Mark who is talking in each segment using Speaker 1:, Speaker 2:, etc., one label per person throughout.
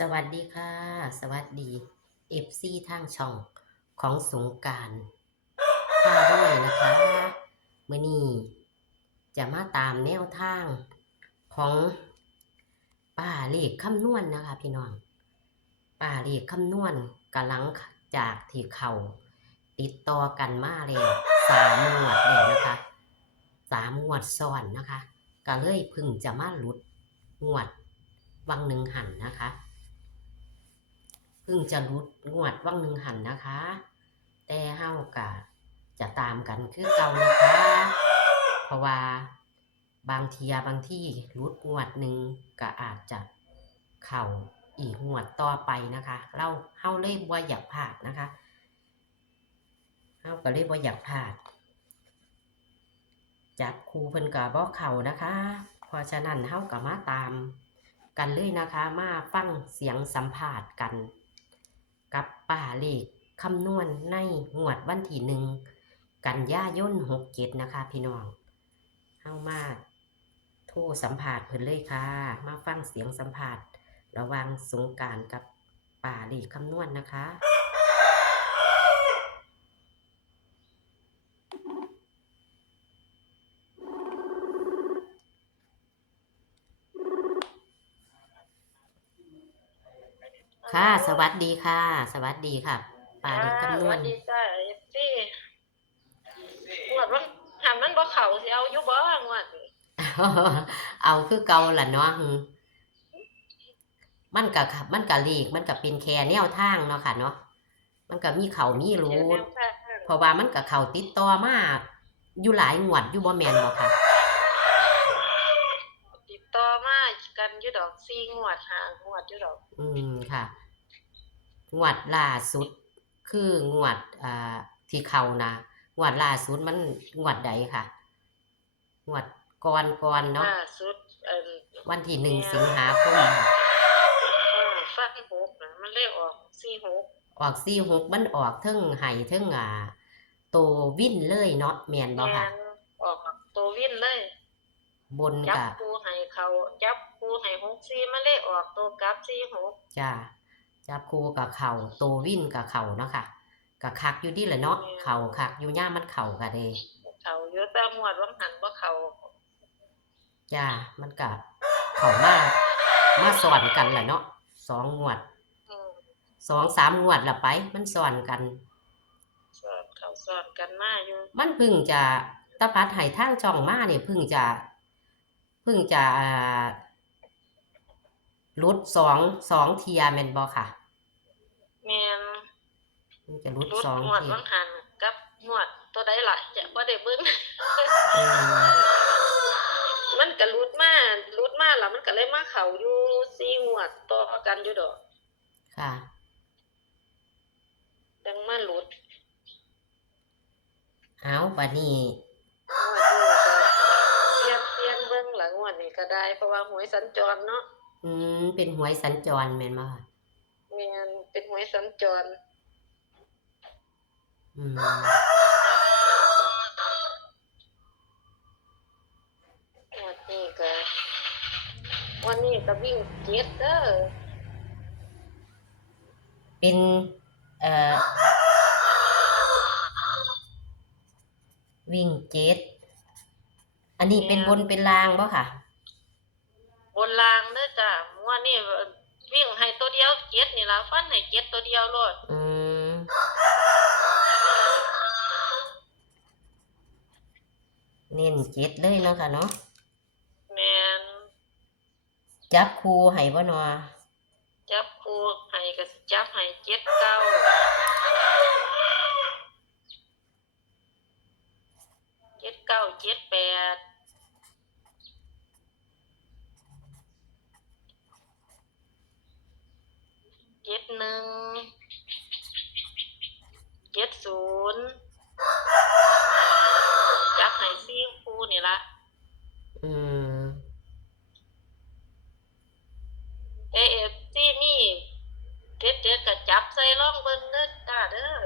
Speaker 1: สวัสดีค่ะ สวัสดีเอฟซีทางช่องของสงการพาด้วยนะคะมื่อนี้จะมาตามแนวทางของป้าเลขคำนวณนะคะ พี่น้องป้าเลขคำนวณกำลังจากที่เขาติดต่อกันมาแล้วสามงวดแล้วนะคะสามงวดซ้อนนะคะ ก็เลยพึ่งจะมาหลุดงวดวังหนึ่งหันนะคะ เพิ่งจะรุดงวดว่างหนึ่งหันนะคะ แต่เฮากะจะตามกันคือเก่านะคะ เพราะว่าบางทีบางที่รุดงวดหนึ่งก็อาจจะเข่าอีกงวดต่อไปนะคะ เราเฮาเลยบ่อยากพลาดนะคะเฮาก็เลยบ่อยากพลาดจับครูเพิ่นก็บ่เข้านะคะ เพราะฉะนั้นเฮาก็มาตามกันเลยนะคะ มาฟังเสียงสัมภาษณ์กัน ป่าเลขคำนวณในงวดวันที่หนึ่งกันยายนหกเจ็ดนะคะ พี่น้องเข้ามาโทรสัมผัสเพิ่นเลยค่ะ มาฟังเสียงสัมผัสระวังสงการกับป่าเลขคำนวณนะคะ ค่ะ สวัสดีค่ะ สวัสดีค่ะป่าเลขคำนวณ
Speaker 2: สวัสดีจ้าเอฟซีงวดมันหันมันบ่เข้าสิเอาอยู่บ่งวดนี้
Speaker 1: เอาคือเก่าล่ะเนาะอืมมันก็ขับมันก็ลีก มันก็เป็นแค่แนวทางเนาะค่ะเนาะมันก็มีเขามีรู
Speaker 2: เดี๋ยวแนวทาง
Speaker 1: เพราะว่ามันก็เขาติดต่อมาอยู่หลายงวดอยู่บ่แม่นบ่ค่ะ
Speaker 2: ติดต่อมากันอยู่ดอก4งวดห้างวดอยู่ดอก
Speaker 1: อืมค่ะ งวดล่าสุด คืองวดอ่าที่เขานะงวดล่าสุดมันงวดใดค่ะงวดก่อนก่อนเนาะ
Speaker 2: ล่าสุดเอิ่น
Speaker 1: วันที่หนึ่งสิงหาคม
Speaker 2: อ่าฟันหกนะมันเลขออก46
Speaker 1: ออกซี่หกมันออกเทึ่งไห้เทึ่งอ่าโตวินเลยเนาะแม่นบ่
Speaker 2: แม่
Speaker 1: ค่ะ
Speaker 2: นออกตัววินเลย
Speaker 1: บน
Speaker 2: จับ
Speaker 1: กะ
Speaker 2: ปูให้เขาจับปูให้64มันเลขออกตัวกลับ46
Speaker 1: จ้า จับคู่กับเข่าโตวินกับเข่าเนาะค่ะกับคักอยู่ดีแหละเนาะเข่าคักอยู่ย่ามมันเข่ากะเด
Speaker 2: เขาอยู่แต่งวดวังหันบ่เข้า
Speaker 1: จ้ามันกับเข่ามามาสอนกันแหละเนาะสองงวด
Speaker 2: อืม
Speaker 1: สองสามงวดละไป มันสอนกัน
Speaker 2: สอนเขาสอนกันมาอยู่
Speaker 1: มันเพึ่งจะตะพัดไห้ทางช่องมาเนี่ยเพึ่งจะเพึ่งจะอ่า รุดสองสองเทียแม่นบ่ค่ะ
Speaker 2: แม่น
Speaker 1: เพิ่งจะรุด
Speaker 2: รุด
Speaker 1: สอง
Speaker 2: งวด
Speaker 1: เทีย
Speaker 2: วังหันกับงวดตัวใดล่ะจะบ่ได้เบิ่ง
Speaker 1: อืม
Speaker 2: มันก็รุดมารุดมาแล้วมันก็เลยมาเข้าอยู่สี่งวดต่อกันอยู่ดอก
Speaker 1: ค่ะ
Speaker 2: จังมารุด
Speaker 1: เอาบัดนี้
Speaker 2: งวดนี้ก็เปลี่ยนเปลี่ยนเบิ่งหลังงวดนี้ก็ได้ เพราะว่าหวยสัญจรเนาะ
Speaker 1: อืมเป็นหวยสัญจรแม่นบ่ค่ะ
Speaker 2: แม่นเป็นหวยสัญจร
Speaker 1: อืม
Speaker 2: งวดนี้ก็วันนี้ก็วิ่งเจ็ดเด้อ
Speaker 1: เป็นเอ่อวิ่งเจ็ดอันนี้เป็นบนเป็นลางบ่ค่ะ
Speaker 2: บนรางเด้อจ้ะงวดนี้วิ่งให้ตัวเดียวเจ็ดนี่ล่ะฟันให้เจ็ดตัวเดียวโลด
Speaker 1: อืมเน้นเจ็ดเลยเนาะค่ะเนาะ
Speaker 2: แม่น
Speaker 1: จับคู่ให้บ่เนาะ
Speaker 2: จับคู่ให้ก็สิจับให้เจ็ดเก้าเจ็ดเก้าเจ็ดแปด เจ็ดหนึ่งเจ็ดศูนย์จับให้ซี่คู่นี่ละ
Speaker 1: อืม
Speaker 2: เอเอฟซีนี่เด็ดเด็ดๆก็จับใส่ร่องเบิ่งเด้อจ้าเด้อ
Speaker 1: ง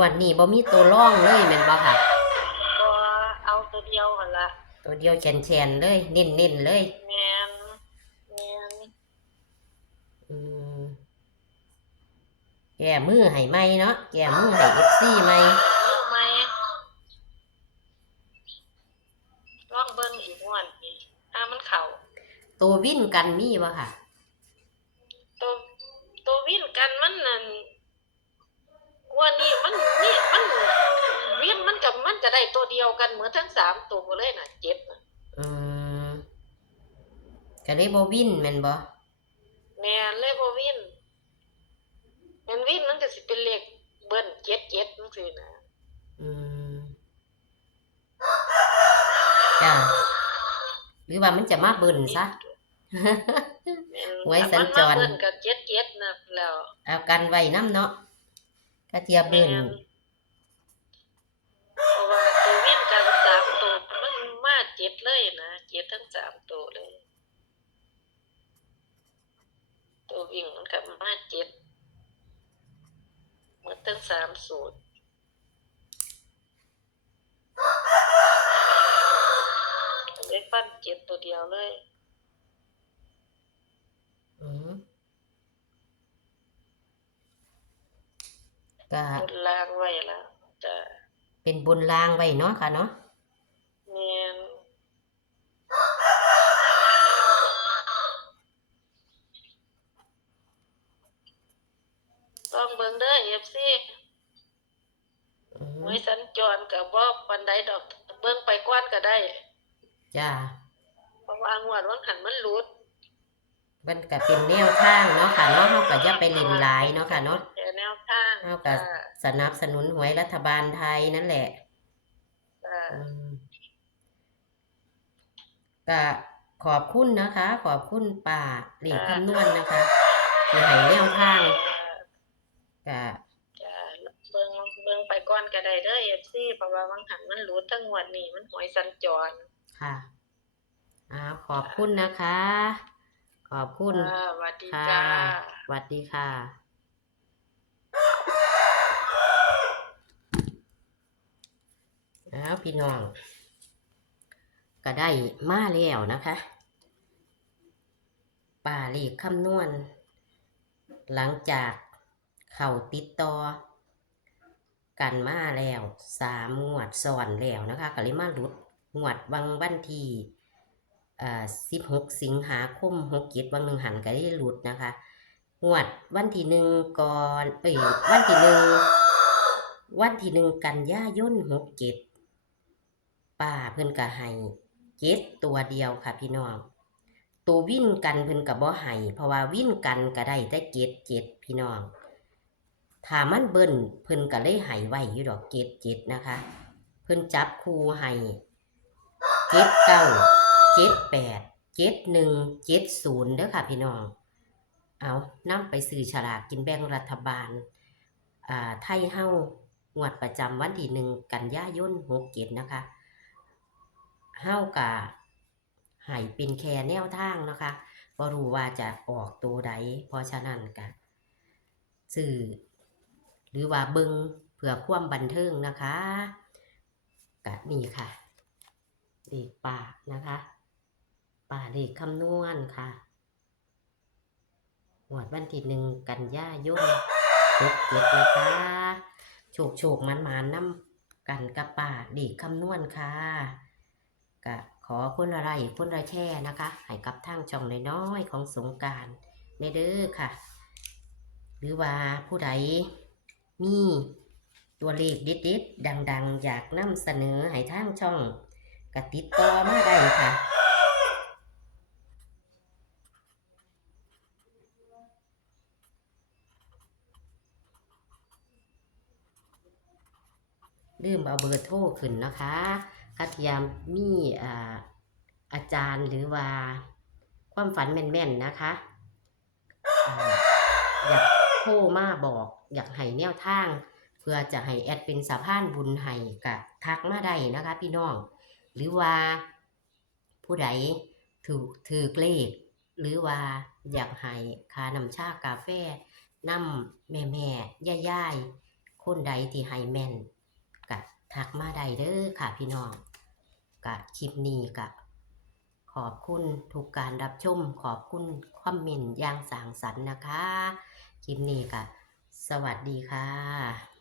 Speaker 1: วันนี้บ่มีตัวร่องเลยแม่นบ่ค่ะ
Speaker 2: ก็เอาตัวเดียวหั่นละ
Speaker 1: ตัวเดียวแฉนๆเลย เน้นๆเลย
Speaker 2: แมนแมน
Speaker 1: อืม ก้มือให้ไหมเนาะแก้มือให้เอฟซีไหม
Speaker 2: รู้ไหมลองเบิ่งอีกงวันนี้ถ้ามันเข่า
Speaker 1: ตัววิ่นกันมีบ่ค่ะ
Speaker 2: ตัวตัววิ่นกันมันนั่นงวันนี้มันนี่มันวิ่นมันกับมันจะได้ตัวเดียวกันเหมือนทั้งสามตัวเลยน่ะเจ็ดน่ะ
Speaker 1: อืมก็เลยบ่วิ่นแม่นบ่
Speaker 2: แม่นเลยบ่วิ่น แม่นวิ่นมันก็สิเป็นเลขเบิ้ลเจ็ดเจ็ดจังซี่นะ
Speaker 1: อืมจ้าหรือว่ามันจะมาเบิ่นซะ
Speaker 2: แม่น
Speaker 1: ไว้สัญจร
Speaker 2: มันมาเบิ้ลกับเจ็ดเจ็ดนะแล้ว
Speaker 1: เอากันไว้น้ำเนาะกระเทียบเบิ่น
Speaker 2: แม่นเพราะว่าตัววิ่นกันสามตัวมันมาเจ็ดเลยนะเจ็ดทั้งสามตัวเลย ตัววิ่งมันกับมาเจ็ด เหมือนทั้งสามสูตรได้ฟันเจ็ดตัวเดียวเลย
Speaker 1: อืมก็
Speaker 2: บนลางไว้แล้วจะ
Speaker 1: เป็นบนรางไว้เนาะค่ะเนาะ
Speaker 2: เนียนต้องเบิ่งเด้ อเอฟซี
Speaker 1: อืม
Speaker 2: ไว้สัญจรกับบ่ปันไดดอก เบิ่งไปก้อนก็ได้
Speaker 1: จ้า
Speaker 2: เพราะว่างวดวังหันมันหลุด
Speaker 1: มันก็เป็นแนวทางเนาะค่ะเนาะเฮาก็อย่าไปเล่นหลายเนาะค่ะเนาะ
Speaker 2: แค่แนวทาง
Speaker 1: เฮาก็สนับสนุนหวยรัฐบาลไทยนั่นแหละ
Speaker 2: จ้า
Speaker 1: อืมก็ขอบคุณนะคะ ขอบคุณป่าหลีกคำนวณนะคะที่ให้แนวทาง ก็
Speaker 2: จ้าเบิ่งเบิ่งไป ก้อนก็ได้เด้อเอฟซีเพราะว่าวังหันมันหลุดทั้งงวดนี้มันหวยสัญจร
Speaker 1: ค่ะอ่าขอบคุณนะคะ ขอบคุณ
Speaker 2: จ้าสวัสดี
Speaker 1: ค่ะ
Speaker 2: จ้า
Speaker 1: สวัสดีค่ะแล้วพี่น้อง ก็ได้มาแล้วนะคะ ป่าเลขคำนวณ หลังจากเข่าติดต่อ กันมาแล้วสามงวดซ้อนแล้วนะคะก็เลยมาหลุดงวดวังวันที่สิบหกสิงหาคมหกเจ็ดวังหนึ่งหันก็ได้หลุดนะคะงวดวันที่หนึ่งก่อนเอ้ยวันที่หนึ่งวันที่หนึ่งกันยายนหกเจ็ดป้าเพิ่นก็ให้เจ็ดตัวเดียวค่ะพี่น้องตัววิ่นกันเพิ่นกับบ่ให้เพราะว่าวิ่นกันก็ได้แต่เจ็ดเจ็ดพี่น้อง ถ้ามันเบิ่นเพิ่นก็เลยให้ไว้อยู่ดอกเจ็ดเจ็ดนะคะ เพิ่นจับคู่ให้เจ็ดเก้าเจ็ดแปดเจ็ดหนึ่งเจ็ดศูนย์เด้อค่ะพี่น้อง เอานำไปซื้อฉลากกินแบ่งรัฐบาล อ่าไทยเฮ้างวดประจำวันที่หนึ่งกันยายนหกเจ็ดนะคะเฮ้ากะให้เป็นแค่แนวทางนะคะบ่รู้ว่าจะออกตัวใดเพราะฉะนั้นกะสื่อ หรือว่าเบิงเพื่อความบันเทิงนะคะกะนี่ค่ะเลขป่านะคะ ป่าเลขคำนวณค่ะหวดวันที่หนึ่งกันยายนหกเจ็ดนะคะโฉกโฉกมันมานๆนำกันกับป่าเลขคำนวณค่ะกะขอคนอะไรคนละแช่นะคะให้กับทางช่องน้อยๆของสงการในเด้อค่ะ หรือว่าผู้ใด มีตัวเลขเด็ดๆดัง ๆ อยากนำเสนอให้ทางช่องกติดต่อมาได้ค่ะ ลืมเอาเบอร์โทรขึ้นนะคะคัดยามมีอ่าอาจารย์หรือว่า ความฝันแม่น ๆ นะคะอ่าอยาก โทรมาบอก อยากให้แนวทาง เพื่อจะให้แอดเป็นสะพานบุญให้กับทักมาได้นะคะ พี่น้อง หรือว่า ผู้ใดถูกถือเลขหรือว่าอยากให้คานำชากาแฟนำแม่แม่ย่าย่ายคนใดที่ให้แม่นกะทักมาได้เด้อค่ะพี่น้องกะคลิปนี้กะขอบคุณทุกการรับชม ขอบคุณคอมเมนต์อย่างสางสรรค์นะคะ คลิปนี้ค่ะ สวัสดีค่ะ